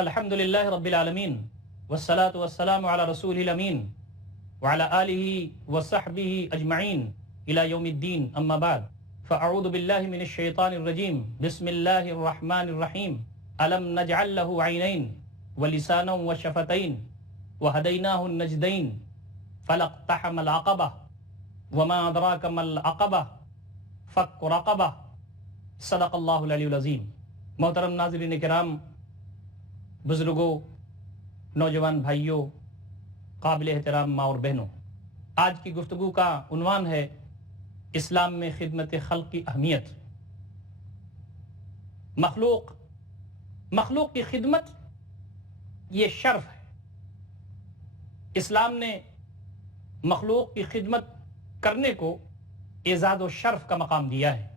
الحمد للہ رب العالمین والصلاة والسلام علی رسول الامین وعلی آلہ وصحبہ اجمعین الی یوم الدین اما بعد فاعوذ باللہ من الشیطان الرجیم بسم اللہ الرحمن الرحیم الم نجعل له عینین ولسانا وشفتین وہدیناہ النجدین فلاقتحم العقبہ وما ادراک ما العقبہ فک رقبہ صدق اللہ العلی العظیم۔ محترم ناظرین کرام، بزرگوں، نوجوان بھائیوں، قابل احترام ماں اور بہنوں، آج کی گفتگو کا عنوان ہے اسلام میں خدمت خلق کی اہمیت۔ مخلوق کی خدمت یہ شرف ہے۔ اسلام نے مخلوق کی خدمت کرنے کو اعزاز و شرف کا مقام دیا ہے،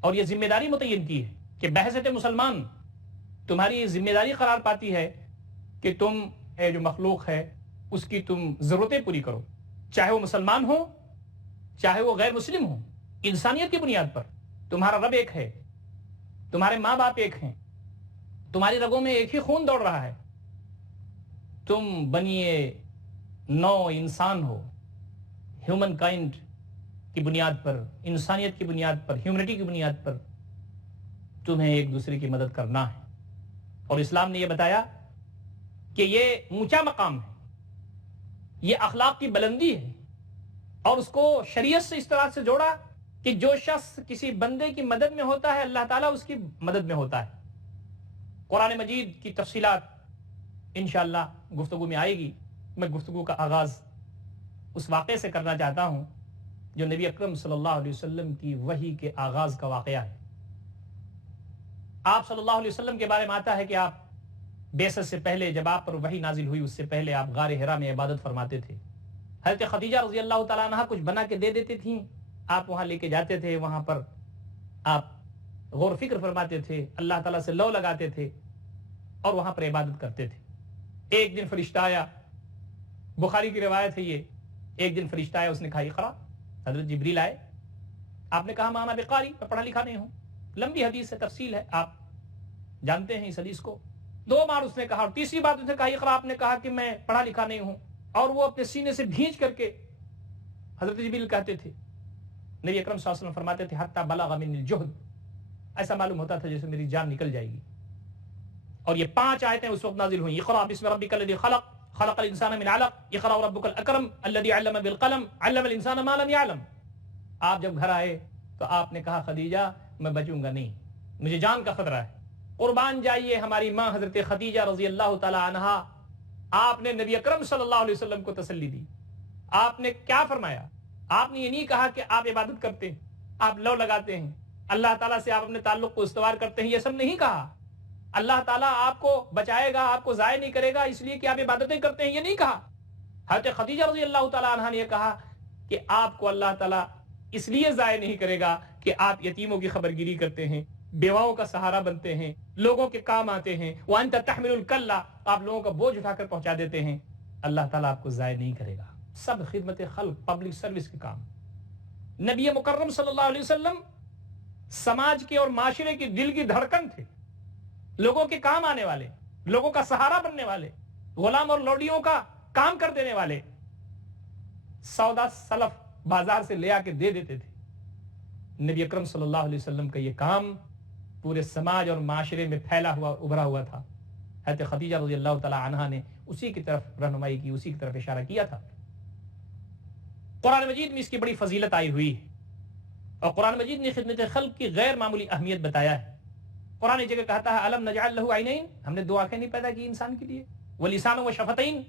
اور یہ ذمہ داری متعین کی ہے کہ بحیثیت مسلمان تمہاری ذمہ داری قرار پاتی ہے کہ تم جو مخلوق ہے اس کی تم ضرورتیں پوری کرو، چاہے وہ مسلمان ہو چاہے وہ غیر مسلم ہو۔ انسانیت کی بنیاد پر تمہارا رب ایک ہے، تمہارے ماں باپ ایک ہیں، تمہاری رگوں میں ایک ہی خون دوڑ رہا ہے، تم بنیے نو انسان ہو۔ ہیومن کائنڈ کی بنیاد پر، انسانیت کی بنیاد پر، ہیومنٹی کی بنیاد پر تمہیں ایک دوسرے کی مدد کرنا ہے۔ اور اسلام نے یہ بتایا کہ یہ اونچا مقام ہے، یہ اخلاق کی بلندی ہے، اور اس کو شریعت سے اس طرح سے جوڑا کہ جو شخص کسی بندے کی مدد میں ہوتا ہے اللہ تعالیٰ اس کی مدد میں ہوتا ہے۔ قرآن مجید کی تفصیلات انشاءاللہ گفتگو میں آئے گی۔ میں گفتگو کا آغاز اس واقعے سے کرنا چاہتا ہوں جو نبی اکرم صلی اللہ علیہ وسلم کی وحی کے آغاز کا واقعہ ہے۔ آپ صلی اللہ علیہ وسلم کے بارے میں آتا ہے کہ آپ بعثت سے پہلے، جب آپ پر وحی نازل ہوئی اس سے پہلے آپ غار حرا میں عبادت فرماتے تھے۔ حضرت خدیجہ رضی اللہ تعالیٰ عنہ کچھ بنا کے دے دیتی تھیں، آپ وہاں لے کے جاتے تھے، وہاں پر آپ غور فکر فرماتے تھے، اللہ تعالیٰ سے لو لگاتے تھے اور وہاں پر عبادت کرتے تھے۔ ایک دن فرشتہ آیا، بخاری کی روایت ہے یہ، ایک دن فرشتہ آیا، اس نے کہا اقرا۔ حضرت جبریل آئے، آپ نے کہا مانا بقاری، میں پڑھا لکھا نہیں ہوں۔ لمبی حدیث ہے، تفصیل ہے، آپ جانتے ہیں اس حدیث کو۔ دو بار اس نے کہا، اور تیسری بات اس نے کہا اقرا، آپ نے کہا کہ میں پڑھا لکھا نہیں ہوں، اور وہ اپنے سینے سے بھینچ کر کے حضرت جبریل کہتے تھے۔ نبی اکرم صلی اللہ علیہ وسلم فرماتے تھے حتی بلغ من الجہد، ایسا معلوم ہوتا تھا جیسے میری جان نکل جائے گی۔ اور یہ 5 آیتیں اس وقت نازل ہوئیں، اقرا بسم ربک الذی خلق خلق الانسان من علق اقرا وربک الاکرم الذی علم بالقلم علم الانسان ما لم يعلم۔ آپ جب گھر آئے تو آپ نے کہا خدیجہ میں بچوں گا نہیں، مجھے جان کا خطرہ ہے۔ قربان جائیے ہماری ماں حضرت خدیجہ رضی اللہ تعالی عنہا، آپ نے نبی اکرم صلی اللہ علیہ وسلم کو تسلی دی۔ آپ نے کیا فرمایا؟ آپ نے یہ نہیں کہا کہ آپ عبادت کرتے ہیں، آپ لو لگاتے ہیں، اللہ تعالیٰ سے آپ اپنے تعلق کو استوار کرتے ہیں، یہ سب نہیں کہا۔ اللہ تعالیٰ آپ کو بچائے گا، آپ کو ضائع نہیں کرے گا اس لیے کہ آپ عبادتیں کرتے ہیں، یہ نہیں کہا۔ حضرت خدیجہ رضی اللہ تعالیٰ عنہ نے یہ کہا کہ آپ کو اللہ تعالیٰ اس لیے ضائع نہیں کرے گا کہ آپ یتیموں کی خبرگیری کرتے ہیں، بیواؤں کا سہارا بنتے ہیں، لوگوں کے کام آتے ہیں، وَأَنْتَ تَحْمِلُ الْكَلَّ، آپ لوگوں کا بوجھ اٹھا کر پہنچا دیتے ہیں، اللہ تعالیٰ آپ کو ضائع نہیں کرے گا۔ سب خدمت خلق، پبلک سروس کے کام۔ نبی مکرم صلی اللہ علیہ وسلم سماج کے اور معاشرے کی دل کی دھڑکن تھے، لوگوں کے کام آنے والے، لوگوں کا سہارا بننے والے، غلام اور لوڈیوں کا کام کر دینے والے۔ سودا سلف بازار سے لے آ کے دے دیتے تھے۔ نبی اکرم صلی اللہ علیہ وسلم کا یہ کام پورے سماج اور معاشرے میں پھیلا ہوا، ابھرا ہوا تھا۔ حضرت خدیجہ رضی اللہ تعالی عنہا نے اسی کی طرف رہنمائی کی، اسی کی طرف اشارہ کیا تھا۔ قرآن مجید میں اس کی بڑی فضیلت آئی ہوئی ہے، اور قرآن مجید نے خدمت خلق کی غیر معمولی اہمیت بتایا ہے۔ قرآن جگہ کہتا ہے الم نجعل له عینین، ہم نے 2 آنکھیں نہیں پیدا کی انسان کے لیے، ولسان و شفتین،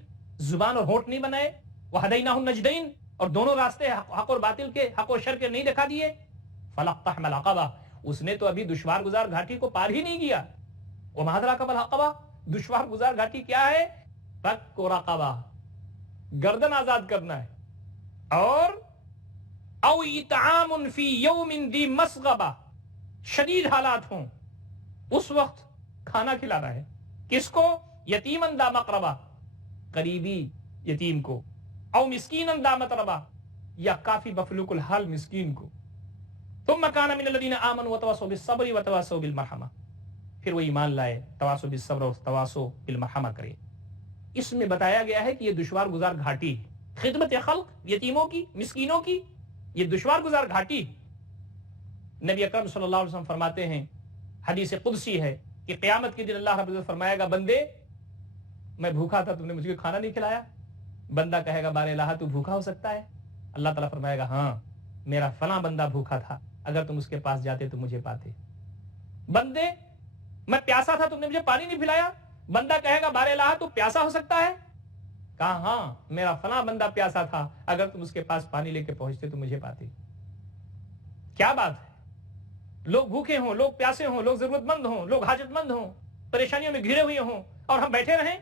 زبان اور ہونٹ نہیں بنائے، وہدیناہ النجدین، اور دونوں راستے حق اور باطل کے، حق و شر کے نہیں دکھا دیے۔ فلاقتحم العقبہ، اس نے تو ابھی دشوار گزار گھاٹی کو پار ہی نہیں کیا۔ وما ادراک ما العقبہ، دشوار گزار گھاٹی کیا ہے؟ فک رقبہ، گردن آزاد کرنا ہے، اور او اطعام فی یوم ذی مسغبہ، شدید حالات ہوں اس وقت کھانا کھلانا ہے۔ کس کو؟ یتیمن ذا مقربہ، قریبی یتیم کو، او مسکینن ذا متربہ، یا کافی مفلوق الحال مسکین کو۔ ثم کان من الذین آمنوا وتواصوا بالصبر وتواصوا بالمرحمہ، پھر وہ ایمان لائے, تواصو بالصبر اور تواصو بالمرحمہ کرے. اس میں بتایا گیا ہے کہ یہ دشوار گزار گھاٹی ہے. خدمت خلق, یتیموں کی, مسکینوں کی, یہ دشوار گزار گھاٹی. نبی اکرم صلی اللہ علیہ وسلم فرماتے ہیں, حدیث قدسی ہے, کہ قیامت کے دن اللہ رب العزت فرمائے گا, بندے میں بھوکا تھا, تم نے مجھے کھانا نہیں کھلایا. بندہ کہے گا بار الہ تو بھوکا ہو سکتا ہے؟ اللہ تعالیٰ فرمائے گا ہاں میرا فلاں بندہ بھوکا تھا, اگر تم اس کے پاس جاتے تو مجھے پاتے. بندے میں پیاسا تھا, تم نے مجھے پانی نہیں پلایا. بندہ کہے گا بار الہ تو پیاسا ہو سکتا ہے؟ کہا ہاں میرا فلاں بندہ پیاسا تھا, اگر تم اس کے پاس پانی لے کے پہنچتے تو مجھے پاتے. کیا بات ہے, لوگ بھوکے ہوں, لوگ پیاسے ہوں, لوگ ضرورت مند ہوں, لوگ حاجت مند ہوں, پریشانیوں میں گھرے ہوئے ہوں, اور ہم بیٹھے رہیں؟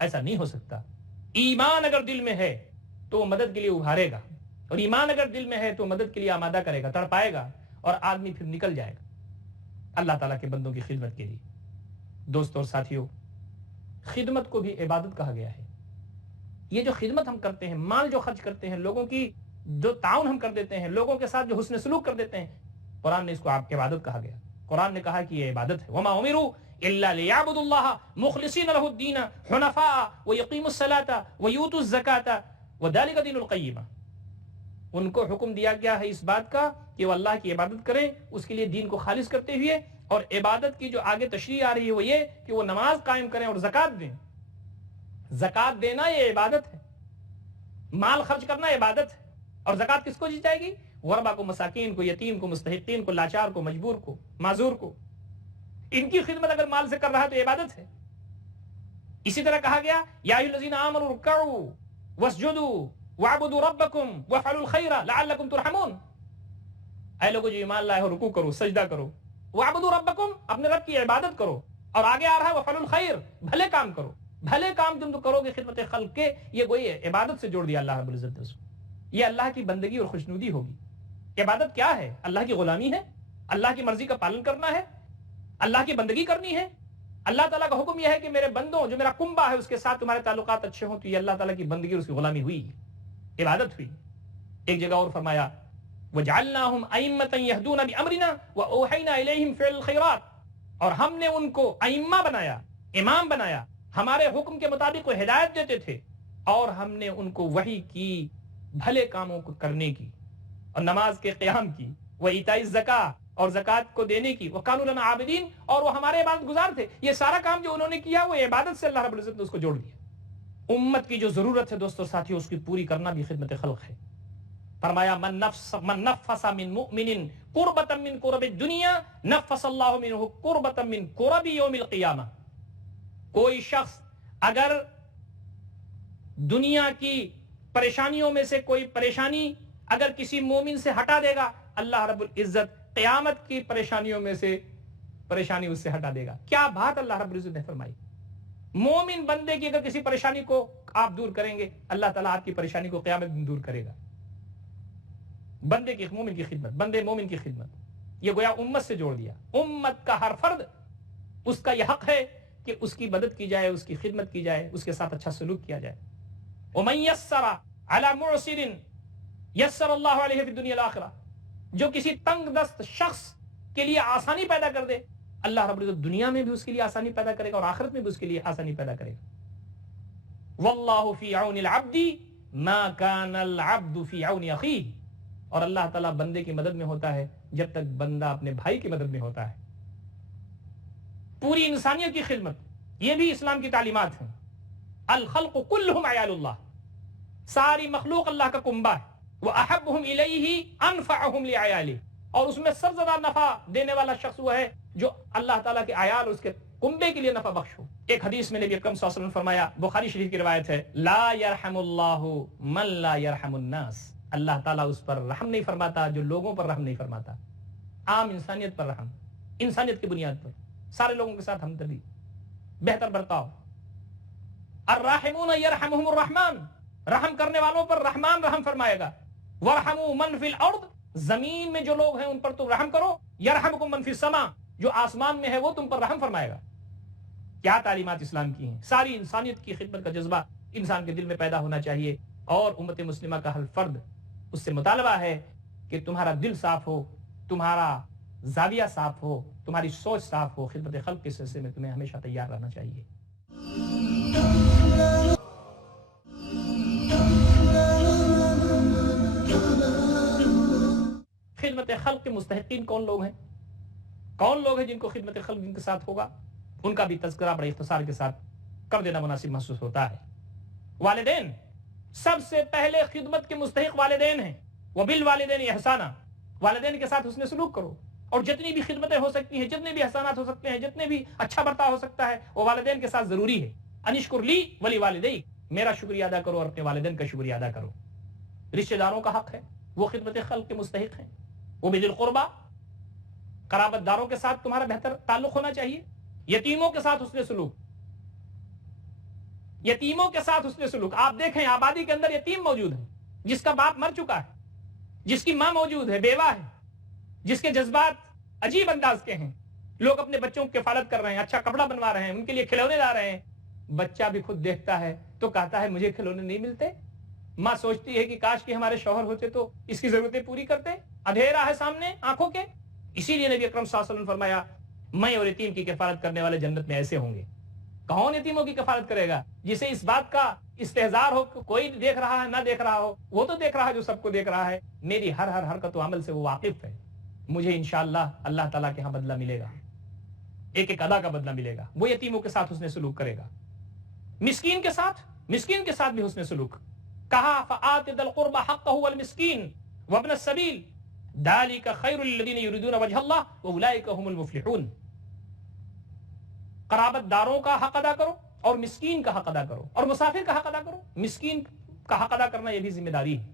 ایسا نہیں ہو سکتا. ایمان اگر دل میں ہے تو وہ مدد کے لیے ابھارے گا, اور ایمان اگر دل میں ہے تو مدد کے لیے آمادہ کرے گا, تڑپائے گا, اور آدمی پھر نکل جائے گا اللہ تعالیٰ کے بندوں کی خدمت کے لیے. دوستوں اور ساتھیوں, خدمت کو بھی عبادت کہا گیا ہے. یہ جو خدمت ہم کرتے ہیں, مال جو خرچ کرتے ہیں, لوگوں کی جو تعاون ہم کر دیتے ہیں, لوگوں کے ساتھ جو حسن سلوک کر دیتے ہیں, قرآن نے اس کو آپ کی عبادت کہا گیا. قرآن نے کہا کہ یہ عبادت ہے. وما امروا الا ليعبدوا الله مخلصين له الدين حنفاء ويقيموا الصلاة ويؤتوا الزكاة وذلك دين القيمة. ان کو حکم دیا گیا ہے اس بات کا کہ وہ اللہ کی عبادت کریں, اس کے لیے دین کو خالص کرتے ہوئے, اور عبادت کی جو آگے تشریح آ رہی ہے وہ یہ کہ وہ نماز قائم کریں اور زکات دیں. زکات دینا یہ عبادت ہے, مال خرچ کرنا عبادت ہے. اور زکات کس کو دی جائے گی؟ غربا کو, مساکین کو, یتیم کو, مستحقین کو, لاچار کو, مجبور کو, معذور کو. ان کی خدمت اگر مال سے کر رہا ہے تو عبادت ہے. اسی طرح کہا گیا یا ایھا الذین آمنوا ارکعوا واسجدوا واعبدوا ربکم وافعلوا الخیر لعلکم ترحمون. اے لوگوں جو ایمان لائے ہو, رکوع کرو, سجدہ کرو, واعبدوا ربکم, اپنے رب کی عبادت کرو, اور آگے آ رہا ہے وافعلوا الخیر, بھلے کام کرو. بھلے کام تم تو کرو گے خدمت خلق کے, یہ وہی ہے, عبادت سے جوڑ دیا اللہ رب العزت نے. یہ اللہ کی بندگی اور خوشنودی ہوگی. عبادت کیا ہے؟ اللہ کی غلامی ہے, اللہ کی مرضی کا پالن کرنا ہے, اللہ کی بندگی کرنی ہے. اللہ تعالیٰ کا حکم یہ ہے کہ میرے بندوں, جو میرا کنبہ ہے اس کے ساتھ تمہارے تعلقات اچھے ہوں, تو یہ اللہ تعالیٰ کی بندگی اور اس کی غلامی ہوئی, عبادت ہوئی. ایک جگہ اور فرمایا وَجَعَلْنَاهُمْ أَئِمَّةً يَهْدُونَ بِأَمْرِنَا وَأَوْحَيْنَا إِلَيْهِمْ فِعْلَ الْخَيْرَاتِ. اور ہم نے ان کو ائمہ بنایا, امام بنایا, ہمارے حکم کے مطابق وہ ہدایت دیتے تھے, اور ہم نے ان کو وحی کی بھلے کاموں کو کرنے کی, اور نماز کے قیام کی, وَإِيتَاءِ الزَّكَاةِ, اور زکات کو دینے کی, وَكَانُوا لَنَا عَابِدِينَ, اور وہ ہمارے عبادت گزار تھے. یہ سارا کام جو انہوں نے کیا وہ عبادت سے اللہ رب العزت نے اس کو جوڑ دیا. امت کی جو ضرورت ہے دوستو ساتھیوں, اس کی پوری کرنا بھی خدمت خلق ہے. فرمایا من نفس من مؤمن قربة من قرب الدنیا نفس اللہ منہ قربة من قرب یوم القیامہ. کوئی شخص اگر دنیا کی پریشانیوں میں سے کوئی پریشانی اگر کسی مومن سے ہٹا دے گا, اللہ رب العزت قیامت کی پریشانیوں میں سے پریشانی اس سے ہٹا دے گا. کیا بات اللہ رب العزت نے فرمائی. مومن بندے کی اگر کسی پریشانی کو آپ دور کریں گے, اللہ تعالیٰ آپ کی پریشانی کو قیامت میں دور کرے گا. بندے کی, مومن کی خدمت, بندے مومن کی خدمت, یہ گویا امت سے جوڑ دیا. امت کا ہر فرد اس کا یہ حق ہے کہ اس کی مدد کی جائے, اس کی خدمت کی جائے, اس کے ساتھ اچھا سلوک کیا جائے. وَمَن يَسَّرَ عَلَى مُعْسِرٍ يَسَّرَ اللَّهُ عَلَيْهِ فِي الدُّنْيَا وَالْآخِرَةِ. جو کسی تنگ دست شخص کے لیے آسانی پیدا کر دے, اللہ رب العزت دنیا میں بھی اس کے لیے آسانی پیدا کرے گا, اور آخرت میں بھی اس کے لیے آسانی پیدا کرے گا. وَاللَّهُ فِي عَوْنِ الْعَبْدِ مَا كَانَ الْعَبْدُ فِي عَوْنِ أَخِيهِ. اور اللہ تعالیٰ بندے کی مدد میں ہوتا ہے جب تک بندہ اپنے بھائی کی مدد میں ہوتا ہے. پوری انسانیت کی خدمت, یہ بھی اسلام کی تعلیمات ہیں. الخلق كلهم عيال اللہ, ساری مخلوق اللہ کا کنبہ ہے. وَأَحَبُّهُمْ إِلَيْهِ أَنْفَعُهُمْ لِعَيَالِهِ. اور اس میں سب سے زیادہ نفع دینے والا شخص وہ ہے جو اللہ تعالیٰ کے عیال, اس کے کنبے کے لیے نفع بخش ہو. ایک حدیث میں نبی اکرم صلی اللہ علیہ وسلم فرمایا, بخاری شریف کی روایت ہے, لا يرحم اللہ من لا يرحم الناس. اللہ تعالیٰ اس پر رحم نہیں فرماتا جو لوگوں پر رحم نہیں فرماتا. عام انسانیت پر رحم, انسانیت کی بنیاد پر سارے لوگوں کے ساتھ ہمدردی, بہتر برتاؤ. الراحمون یرحمہم الرحمن, رحم کرنے والوں پر رحمان رحم فرمائے گا. وارحموا من فی الارض, زمین میں جو لوگ ہیں ان پر تم رحم کرو. یرحمکم من فی السماء, جو آسمان میں ہے وہ تم پر رحم فرمائے گا. کیا تعلیمات اسلام کی ہیں. ساری انسانیت کی خدمت کا جذبہ انسان کے دل میں پیدا ہونا چاہیے, اور امت مسلمہ کا ہر فرد اس سے مطالبہ ہے کہ تمہارا دل صاف ہو, تمہارا زاویہ صاف ہو، تمہاری سوچ صاف ہو، خدمت خلق کے سلسلے میں تمہیں ہمیشہ تیار رہنا چاہیے۔ خدمت خلق کے مستحقین کون لوگ ہیں؟ کون لوگ ہیں جن کو خدمت خلق جن کے ساتھ ہوگا؟ ان کا بھی تذکرہ بڑے اختصار کے ساتھ کر دینا مناسب محسوس ہوتا ہے۔ والدین، سب سے پہلے خدمت کے مستحق والدین ہیں۔ وبالوالدین احسانا، والدین کے ساتھ حسن سلوک کرو، اور جتنی بھی خدمتیں ہو سکتی ہیں، جتنے بھی احسانات ہو سکتے ہیں، جتنے بھی اچھا برتاؤ ہو سکتا ہے، وہ والدین کے ساتھ ضروری ہے۔ انشکر لی ولی والدیک، میرا شکریہ ادا کرو اور اپنے والدین کا شکریہ ادا کرو۔ رشتہ داروں کا حق ہے، وہ خدمت خلق کے مستحق ہیں۔ وبذی القربہ، قرابت داروں کے ساتھ تمہارا بہتر تعلق ہونا چاہیے۔ یتیموں کے ساتھ حسن سلوک، یتیموں کے ساتھ حسن سلوک۔ آپ دیکھیں آبادی کے اندر یتیم موجود ہے، جس کا باپ مر چکا ہے، جس کی ماں موجود ہے، بیوہ ہے، جس کے جذبات عجیب انداز کے ہیں۔ لوگ اپنے بچوں کی کفالت کر رہے ہیں، اچھا کپڑا بنوا رہے ہیں، ان کے لیے کھلونے لا رہے ہیں۔ بچہ بھی خود دیکھتا ہے تو کہتا ہے مجھے کھلونے نہیں ملتے۔ ماں سوچتی ہے کہ کاش کہ ہمارے شوہر ہوتے تو اس کی ضرورتیں پوری کرتے۔ اندھیرا ہے سامنے آنکھوں کے۔ اسی لیے نبی اکرم صلی اللہ علیہ وسلم نے فرمایا میں اور یتیم کی کفالت کرنے والے جنت میں ایسے ہوں گے۔ کون یتیموں کی کفالت کرے گا؟ جسے اس بات کا استحضار ہو کہ کوئی دیکھ رہا ہے نہ دیکھ رہا ہو، وہ تو دیکھ رہا ہے جو سب کو دیکھ رہا ہے۔ میری ہر حرکت و عمل سے وہ واقف ہے، مجھے انشاءاللہ اللہ تعالیٰ کے ہاں بدلہ ملے گا، ایک ایک ادا کا بدلہ ملے گا۔ وہ یتیموں کے ساتھ حسن سلوک کرے گا۔ مسکین کے ساتھ بھی حسن سلوک۔ کہا فآت ذی القربى حقہ والمسکین وابن السبیل ذلک خیر للذین یریدون وجہ اللہ واولئک هم المفلحون۔ قرابت داروں کا حق ادا کرو اور مسکین کا حق ادا کرو اور مسافر کا حق ادا کرو۔ مسکین کا حق ادا کرنا یہ بھی ذمہ داری ہے۔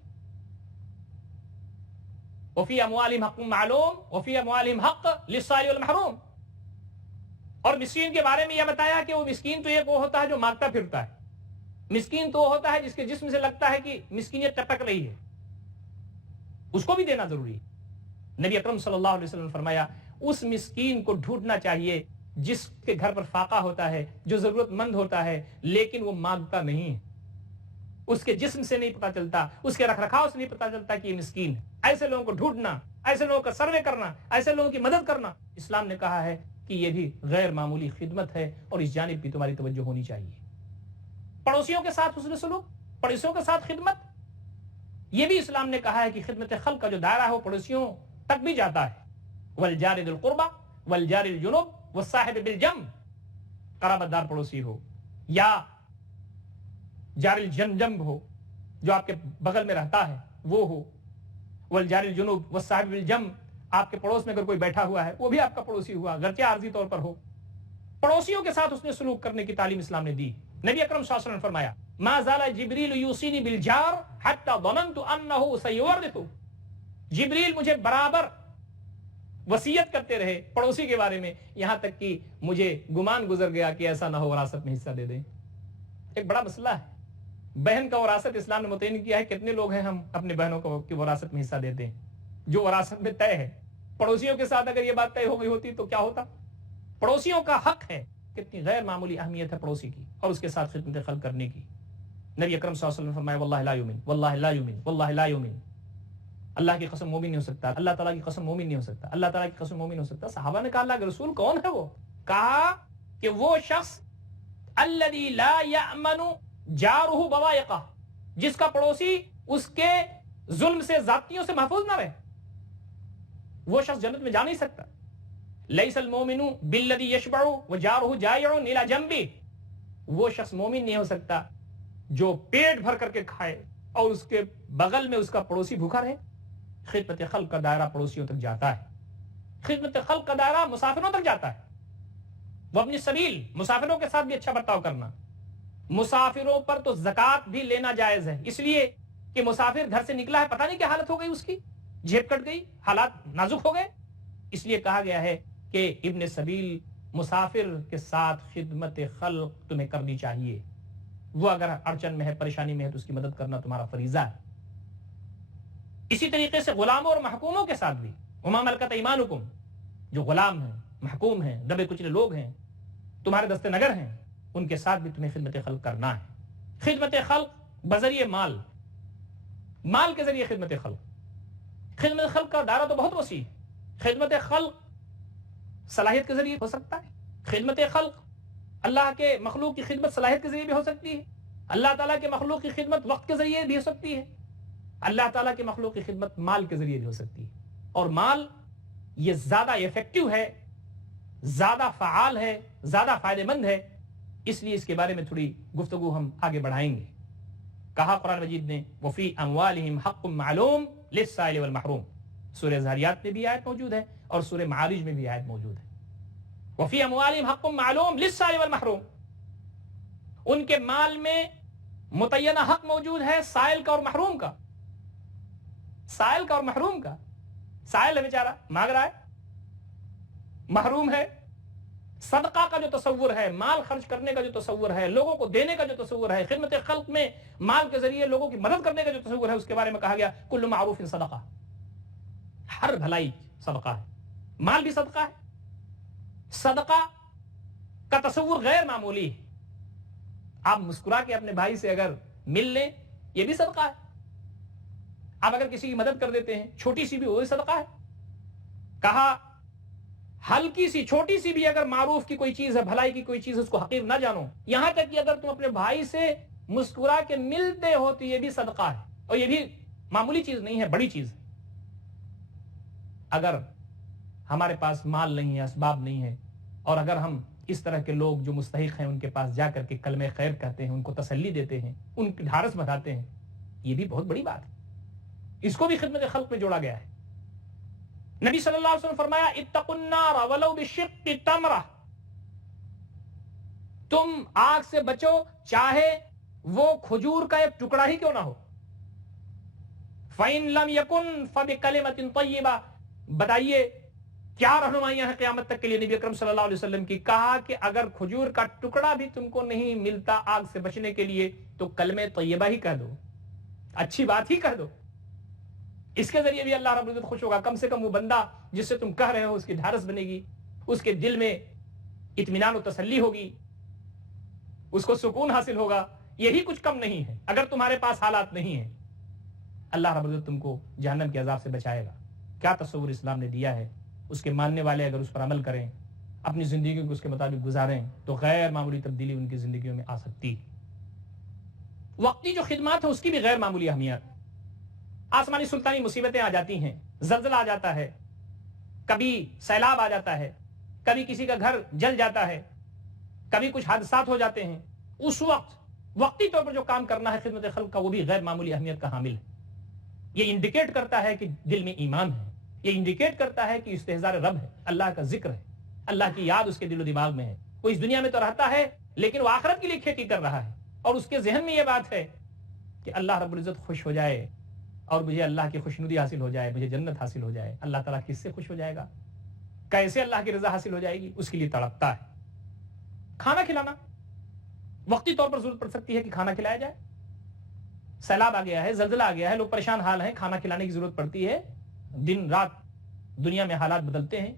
وفی اموالہم حق معلوم وفی اموالہم حق للسائل والمحروم۔ اور مسکین کے بارے میں یہ بتایا کہ وہ مسکین تو ایک وہ ہوتا ہے جو مانگتا پھرتا ہے، مسکین تو وہ ہوتا ہے جس کے جسم سے لگتا ہے کہ مسکینیت ٹپک رہی ہے، اس کو بھی دینا ضروری ہے۔ نبی اکرم صلی اللہ علیہ وسلم نے فرمایا اس مسکین کو ڈھونڈنا چاہیے جس کے گھر پر فاقہ ہوتا ہے، جو ضرورت مند ہوتا ہے لیکن وہ مانگتا نہیں ہے، اس کے جسم سے نہیں پتا چلتا، اس کے رکھ رکھاؤ سے نہیں پتا چلتا کہ یہ مسکین ہے۔ ایسے لوگوں کو ڈھونڈنا، ایسے لوگوں کا سروے کرنا، ایسے لوگوں کی مدد کرنا، اسلام نے کہا ہے کہ یہ بھی غیر معمولی خدمت ہے اور اس جانب بھی تمہاری توجہ ہونی چاہیے۔ پڑوسیوں کے ساتھ حسن سلوک، پڑوسیوں کے ساتھ خدمت، یہ بھی اسلام نے کہا ہے کہ خدمت خلق کا جو دائرہ ہے وہ پڑوسیوں تک بھی جاتا ہے۔ والجار ذی القربى والجار الجنب والصاحب بالجنب، قرابت دار پڑوسی ہو یا جار الجنب ہو جو آپ کے بغل میں رہتا ہے وہ ہو، والجار الجنب والصاحب بالجنب، آپ کے پڑوس میں اگر کوئی بیٹھا ہوا ہے وہ بھی آپ کا پڑوسی ہوا گرچہ عارضی طور پر ہو۔ پڑوسیوں کے ساتھ اس نے سلوک کرنے کی تعلیم اسلام نے دی۔ نبی اکرم صلی اللہ علیہ وسلم نے فرمایا ما زال جبریل یوصینی بالجار حتی ظننت انہ سیورث۔ جبریل مجھے برابر وصیت کرتے رہے پڑوسی کے بارے میں، یہاں تک کہ مجھے گمان گزر گیا کہ ایسا نہ ہو وراثت میں حصہ دے دیں۔ ایک بڑا مسئلہ ہے، بہن کا وراثت اسلام نے متعین کیا ہے۔ کتنے لوگ ہیں ہم اپنے بہنوں کو کی وراثت میں حصہ دیتے ہیں جو وراثت میں طے ہے؟ پڑوسیوں کے ساتھ اگر یہ بات طے ہو گئی ہوتی تو کیا ہوتا؟ پڑوسیوں کا حق ہے، کتنی غیر معمولی اہمیت ہے پڑوسی کی اور اس کے ساتھ خدمت خلق کرنے کی۔ نبی اکرم صلی اللہ علیہ وسلم نے فرمایا واللہ لا یؤمن واللہ لا یؤمن واللہ لا یؤمن، اللہ کی قسم مومن نہیں ہو سکتا، اللہ تعالیٰ کی قسم مومن نہیں ہو سکتا، اللہ تعالیٰ کی قسم مومن ہو سکتا۔ صحابہ نے کہا اللہ کے رسول کون ہے وہ؟ کہا کہ وہ شخص الذی لا یأمن جارہ بوائقہ، جس کا پڑوسی اس کے ظلم سے زیادتیوں سے محفوظ نہ رہے، وہ شخص جنت میں جا نہیں سکتا۔ لیس المؤمن بالذی یشبع وجارہ جائع الی جنبہ، وہ شخص مومن نہیں ہو سکتا جو پیٹ بھر کر کے کھائے اور اس کے بغل میں اس کا پڑوسی بھوکا رہے۔ خدمت خلق کا دائرہ پڑوسیوں تک جاتا ہے، خدمت خلق کا دائرہ مسافروں تک جاتا ہے۔ وہ اپنی سبیل، مسافروں کے ساتھ بھی اچھا برتاؤ کرنا۔ مسافروں پر تو زکوٰۃ بھی لینا جائز ہے، اس لیے کہ مسافر گھر سے نکلا ہے، پتہ نہیں کیا حالت ہو گئی، اس کی جیب کٹ گئی، حالات نازک ہو گئے، اس لیے کہا گیا ہے کہ ابن سبیل مسافر کے ساتھ خدمت خلق تمہیں کرنی چاہیے۔ وہ اگر اڑچن میں ہے، پریشانی میں ہے تو اس کی مدد کرنا تمہارا فریضہ ہے۔ اسی طریقے سے غلاموں اور محکوموں کے ساتھ بھی، وما ملکت ایمانکم، جو غلام ہیں، محکوم ہیں، دبے کچلے لوگ ہیں، تمہارے دست نگر ہیں، ان کے ساتھ بھی تمہیں خدمت خلق کرنا ہے۔ خدمت خلق بذریعہ مال، مال کے ذریعے خدمت خلق۔ خدمت خلق کا دائرہ تو بہت وسیع ہے۔ خدمت خلق صلاحیت کے ذریعے ہو سکتا ہے. خدمت خلق اللہ کے مخلوق کی خدمت صلاحیت کے ذریعے بھی ہو سکتی ہے. اللہ تعالیٰ کے مخلوق کی خدمت وقت کے ذریعے بھی ہو سکتی ہے. اللہ تعالیٰ کے مخلوق کی خدمت مال کے ذریعے بھی ہو سکتی ہے. اور مال یہ زیادہ ایفیکٹو ہے, زیادہ فعال ہے, زیادہ فائدہ مند ہے. اس لیے اس کے بارے میں تھوڑی گفتگو ہم آگے بڑھائیں گے. کہا قرآن مجید نے وفی اموالہم حق معلوم للسائل والمحروم. سورہ ذاریات میں بھی آیت موجود ہے اور سورہ معارج میں بھی آیت موجود ہے. وفی اموالہم حق معلوم للسائل والمحروم. ان کے مال میں متعینہ حق موجود ہے سائل کا اور محروم کا. سائل کا اور محروم کا. سائل ہے بیچارہ مانگ رہا ہے, محروم ہے. صدقہ کا جو تصور ہے, مال خرچ کرنے کا جو تصور ہے, لوگوں کو دینے کا جو تصور ہے, خدمت خلق میں مال کے ذریعے لوگوں کی مدد کرنے کا جو تصور ہے, اس کے بارے میں کہا گیا کل معروف صدقہ. ہر بھلائی صدقہ ہے. مال بھی صدقہ ہے. صدقہ کا تصور غیر معمولی ہے. آپ مسکرا کے اپنے بھائی سے اگر مل لیں یہ بھی صدقہ ہے. آپ اگر کسی کی مدد کر دیتے ہیں چھوٹی سی بھی, وہ صدقہ ہے. کہا ہلکی سی چھوٹی سی بھی اگر معروف کی کوئی چیز ہے, بھلائی کی کوئی چیز ہے, اس کو حقیر نہ جانو. یہاں تک کہ اگر تم اپنے بھائی سے مسکرا کے ملتے ہو تو یہ بھی صدقہ ہے. اور یہ بھی معمولی چیز نہیں ہے, بڑی چیز ہے. اگر ہمارے پاس مال نہیں ہے, اسباب نہیں ہے, اور اگر ہم اس طرح کے لوگ جو مستحق ہیں ان کے پاس جا کر کے کلمہ خیر کہتے ہیں, ان کو تسلی دیتے ہیں, ان کی ڈھارس بڑھاتے ہیں, یہ بھی بہت بڑی بات ہے. اس کو بھی خدمت خلق میں جوڑا گیا ہے. نبی صلی اللہ علیہ وسلم فرمایا اتقوا النار ولو بشق تمرہ. تم آگ سے بچو چاہے وہ کھجور کا ایک ٹکڑا ہی کیوں نہ ہو. فَإِن لَمْ يَكُنْ فَبِكَلِمَةٍ طَيِّبَةٍ. بتائیے کیا رہنمائیاں ہیں قیامت تک کے لیے نبی اکرم صلی اللہ علیہ وسلم کی. کہا کہ اگر کھجور کا ٹکڑا بھی تم کو نہیں ملتا آگ سے بچنے کے لیے تو کلمہ طیبہ ہی کہہ دو, اچھی بات ہی کہہ دو. اس کے ذریعے بھی اللہ رب العزت خوش ہوگا. کم سے کم وہ بندہ جس سے تم کہہ رہے ہو اس کی ڈھارس بنے گی, اس کے دل میں اطمینان و تسلی ہوگی, اس کو سکون حاصل ہوگا. یہی کچھ کم نہیں ہے. اگر تمہارے پاس حالات نہیں ہیں, اللہ رب العزت تم کو جہنم کے عذاب سے بچائے گا. کیا تصور اسلام نے دیا ہے. اس کے ماننے والے اگر اس پر عمل کریں, اپنی زندگی کو اس کے مطابق گزاریں, تو غیر معمولی تبدیلی ان کی زندگیوں میں آ سکتی. وقتی جو خدمات ہیں اس کی بھی غیر معمولی اہمیت. آسمانی سلطانی مصیبتیں آ جاتی ہیں, زلزلہ آ جاتا ہے, کبھی سیلاب آ جاتا ہے, کبھی کسی کا گھر جل جاتا ہے, کبھی کچھ حادثات ہو جاتے ہیں. اس وقت وقتی طور پر جو کام کرنا ہے خدمت خلق کا, وہ بھی غیر معمولی اہمیت کا حامل ہے. یہ انڈیکیٹ کرتا ہے کہ دل میں ایمان ہے. یہ انڈیکیٹ کرتا ہے کہ استحضار رب ہے, اللہ کا ذکر ہے, اللہ کی یاد اس کے دل و دماغ میں ہے. وہ اس دنیا میں تو رہتا ہے لیکن وہ آخرت کے لیے کھیتی کر رہا ہے, اور اس کے ذہن میں یہ بات ہے کہ اللہ رب العزت خوش ہو جائے اور مجھے اللہ کی خوشنودی حاصل ہو جائے, مجھے جنت حاصل ہو جائے. اللہ تعالیٰ کس سے خوش ہو جائے گا, کیسے اللہ کی رضا حاصل ہو جائے گی, اس کے لیے تڑپتا ہے. کھانا کھلانا وقتی طور پر ضرورت پڑ سکتی ہے کہ کھانا کھلایا جائے. سیلاب آ گیا ہے, زلزلہ آ گیا ہے, لوگ پریشان حال ہیں, کھانا کھلانے کی ضرورت پڑتی ہے. دن رات دنیا میں حالات بدلتے ہیں,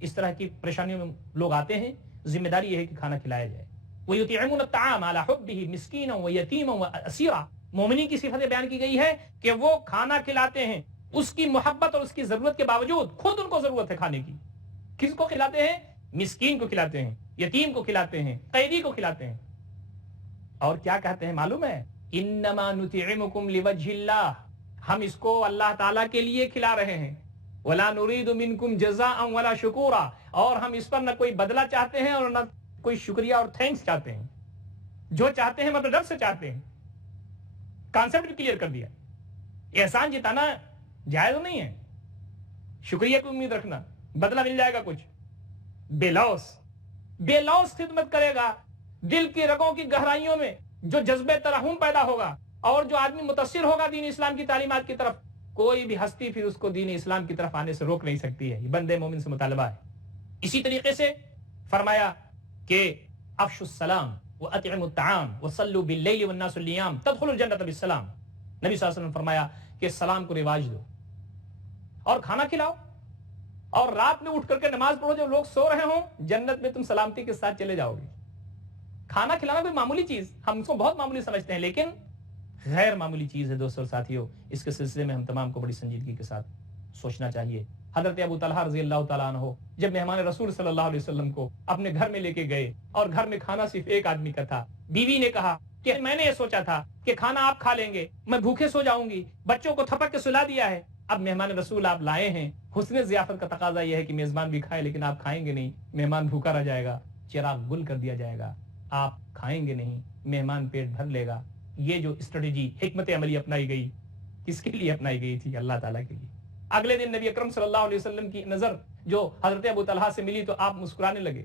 اس طرح کی پریشانیوں میں لوگ آتے ہیں. ذمہ داری یہ ہے کہ کھانا کھلایا جائے. وَيُطْعِمُونَ الطَّعَامَ عَلَىٰ حُبِّهِ مِسْكِينًا وَيَتِيمًا وَأَسِيرًا. مومنین کی صفتیں بیان کی گئی ہے کہ وہ کھانا کھلاتے ہیں اس کی محبت اور اس کی ضرورت کے باوجود. خود ان کو ضرورت ہے کھانے کی. کس کو کھلاتے ہیں؟ مسکین کو کھلاتے ہیں, یتیم کو کھلاتے ہیں, قیدی کو کھلاتے ہیں. اور کیا کہتے ہیں معلوم ہے؟ انما نطعمکم لوجہ اللہ. ہم اس کو اللہ تعالیٰ کے لیے کھلا رہے ہیں. ولا نريد منکم جزاء ولا شکورا. اور ہم اس پر نہ کوئی بدلہ چاہتے ہیں اور نہ کوئی شکریہ اور تھینکس چاہتے ہیں. جو چاہتے ہیں مطلب رب سے چاہتے ہیں. کانسیپٹ کلیئر کر دیا. احسان جتانا جائز نہیں ہے, شکریہ کی امید رکھنا, بدلہ مل جائے گا کچھ. بے لوث خدمت کرے گا. دل کی رگوں کی گہرائیوں میں جو جذبہ ترحم پیدا ہوگا اور جو آدمی متاثر ہوگا دین اسلام کی تعلیمات کی طرف, کوئی بھی ہستی پھر اس کو دین اسلام کی طرف آنے سے روک نہیں سکتی ہے. یہ بندے مومن سے مطالبہ ہے. اسی طریقے سے فرمایا کہ افشوا السلام وَأَطْعِمُوا الطَّعَامَ وَصَلُّوا بِاللَّيْلِ وَالنَّاسُ النِّيَامُ تَدْخُلُوا الْجَنَّةَ بِالسَّلَامِ. نبی صلی اللہ علیہ وسلم فرمایا کہ سلام کو رواج دو اور کھانا کھلاؤ, اور رات میں اٹھ کر کے نماز پڑھو. جب لوگ سو رہے ہوں جنت میں تم سلامتی کے ساتھ چلے جاؤ گے. کھانا کھلانا کوئی معمولی چیز, ہم اس کو بہت معمولی سمجھتے ہیں, لیکن غیر معمولی چیز ہے دوستوں اور ساتھیوں. اس کے سلسلے میں ہم تمام کو بڑی سنجیدگی کے ساتھ سوچنا چاہیے. حضرت ابو طلحہ رضی اللہ تعالیٰ عنہ جب مہمان رسول صلی اللہ علیہ وسلم کو اپنے گھر میں لے کے گئے اور گھر میں کھانا صرف ایک آدمی کا تھا، بیوی نے کہا کہ میں نے یہ سوچا تھا کہ کھانا آپ کھا لیں گے، میں بھوکے سو جاؤں گی، بچوں کو تھپک کے سلا دیا ہے، اب مہمان رسول آپ لائے ہیں، حسن ضیافت کا تقاضا یہ ہے کہ میزبان بھی کھائے لیکن آپ کھائیں گے نہیں، مہمان بھوکا رہ جائے گا، چراغ گل کر دیا جائے گا، آپ کھائیں گے نہیں، مہمان پیٹ بھر لے گا۔ یہ جو اسٹریٹجی حکمت عملی اپنائی گئی، کس کے لیے اپنائی گئی تھی؟ اللہ تعالیٰ کے لیے۔ اگلے دن نبی اکرم صلی اللہ علیہ وسلم کی نظر جو حضرت ابو طلحہ سے ملی تو آپ مسکرانے لگے،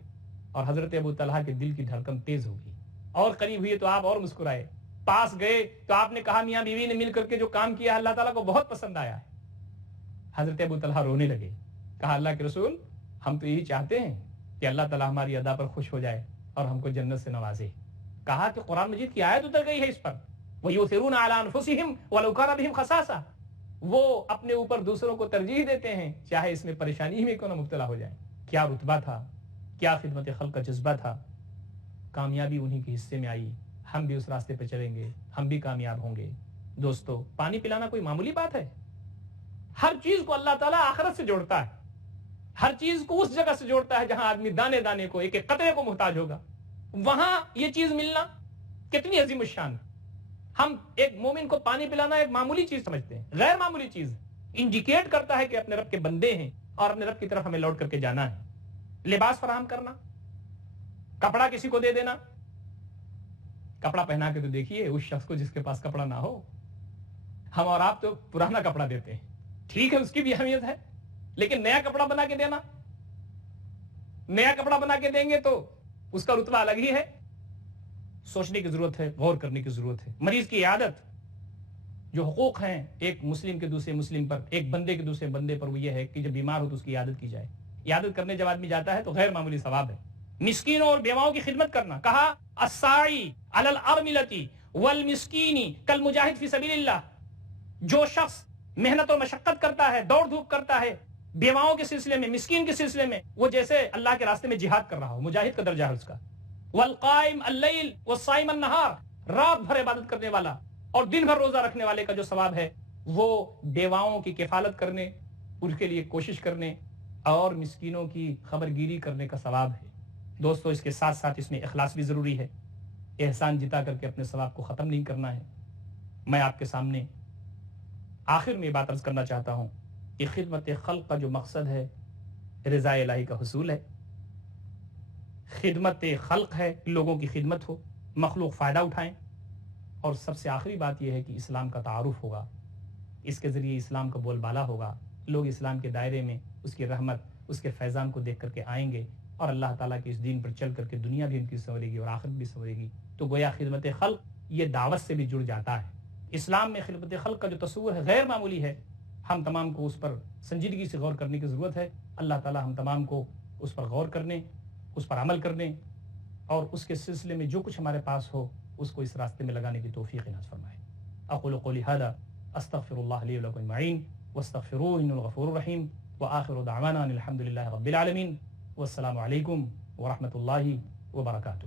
اور حضرت ابو طلحہ کے دل کی دھڑکن تیز ہو گئی، اور قریب ہوئے تو آپ اور مسکرائے، پاس گئے تو آپ نے کہا میاں بیوی نے مل کر کے جو کام کیا اللہ تعالیٰ کو بہت پسند آیا ہے۔ حضرت ابو طلحہ رونے لگے، کہا اللہ کے رسول ہم تو یہی چاہتے ہیں کہ اللہ تعالیٰ ہماری ادا پر خوش ہو جائے اور ہم کو جنت سے نوازے۔ کہا کہ قرآن مجید کی آیت اتر گئی ہے اس پر، وَيُؤْثِرُونَ عَلَىٰ أَنفُسِهِمْ وَلَوْ كَانَ بِهِمْ خَصَاصَةٌ، وہ اپنے اوپر دوسروں کو ترجیح دیتے ہیں چاہے اس میں پریشانی میں کیوں نہ مبتلا ہو جائیں۔ کیا رتبہ تھا، کیا خدمت خلق کا جذبہ تھا، کامیابی انہی کے حصے میں آئی۔ ہم بھی اس راستے پہ چلیں گے، ہم بھی کامیاب ہوں گے۔ دوستو، پانی پلانا کوئی معمولی بات ہے؟ ہر چیز کو اللہ تعالیٰ آخرت سے جوڑتا ہے، ہر چیز کو اس جگہ سے جوڑتا ہے جہاں آدمی دانے دانے کو، ایک ایک قطرے کو محتاج ہوگا، وہاں یہ چیز ملنا کتنی عظیم الشان۔ ہم ایک مومن کو پانی پلانا ایک معمولی چیز سمجھتے ہیں، غیر معمولی چیز انڈیکیٹ کرتا ہے کہ اپنے رب کے بندے ہیں اور اپنے رب کی طرف ہمیں لوٹ کر کے جانا ہے۔ لباس فراہم کرنا، کپڑا کسی کو دے دینا، کپڑا پہنا کے تو دیکھیے اس شخص کو جس کے پاس کپڑا نہ ہو۔ ہم اور آپ تو پرانا کپڑا دیتے ہیں، ٹھیک ہے اس کی بھی اہمیت ہے، لیکن نیا کپڑا بنا کے دینا، نیا کپڑا بنا کے دیں گے تو اس کا رتبہ الگ ہی ہے۔ سوچنے کی ضرورت ہے، غور کرنے کی ضرورت ہے۔ مریض کی عیادت، جو حقوق ہیں ایک مسلم کے دوسرے مسلم پر، ایک بندے کے دوسرے بندے پر، وہ یہ ہے کہ جب بیمار ہو تو اس کی عیادت کی جائے۔ عیادت کرنے جب آدمی جاتا ہے تو غیر معمولی ثواب ہے۔ مسکینوں اور بیواؤں کی خدمت کرنا، کہا الساعی علی الارملۃ والمسکین کالمجاہد فی سبیل اللہ، جو شخص محنت اور مشقت کرتا ہے، دوڑ دھوپ کرتا ہے بیواؤں کے سلسلے میں، مسکین کے سلسلے میں، وہ جیسے اللہ کے راستے میں جہاد کر رہا ہو، مجاہد کا درجہ ہے اس کا۔ والقائم اللیل والصائم النہار، رات بھر عبادت کرنے والا اور دن بھر روزہ رکھنے والے کا جو ثواب ہے وہ بیواؤں کی کفالت کرنے، ان کے لیے کوشش کرنے اور مسکینوں کی خبرگیری کرنے کا ثواب ہے۔ دوستو، اس کے ساتھ ساتھ اس میں اخلاص بھی ضروری ہے، احسان جتا کر کے اپنے ثواب کو ختم نہیں کرنا ہے۔ میں آپ کے سامنے آخر میں بات عرض کرنا چاہتا ہوں کہ خدمت خلق کا جو مقصد ہے رضا الہی کا حصول ہے۔ خدمت خلق ہے، لوگوں کی خدمت ہو، مخلوق فائدہ اٹھائیں، اور سب سے آخری بات یہ ہے کہ اسلام کا تعارف ہوگا، اس کے ذریعے اسلام کا بول بالا ہوگا، لوگ اسلام کے دائرے میں اس کی رحمت، اس کے فیضان کو دیکھ کر کے آئیں گے، اور اللہ تعالیٰ کے اس دین پر چل کر کے دنیا بھی ان کی سنورے گی اور آخرت بھی سنورے گی۔ تو گویا خدمت خلق یہ دعوت سے بھی جڑ جاتا ہے۔ اسلام میں خدمت خلق کا جو تصور ہے غیر معمولی ہے، ہم تمام کو اس پر سنجیدگی سے غور کرنے کی ضرورت ہے۔ اللہ تعالیٰ ہم تمام کو اس پر غور کرنے، اس پر عمل کرنے اور اس کے سلسلے میں جو کچھ ہمارے پاس ہو اس کو اس راستے میں لگانے کی توفیق عنایت فرمائے۔ اقول قولی ھذا استغفر اللہ لی ولکم اجمعین واستغفروہ انہ الغفور الرحیم وآخر دعوانا ان الحمد للہ رب العالمین والسلام علیکم ورحمۃ اللہ وبرکاتہ۔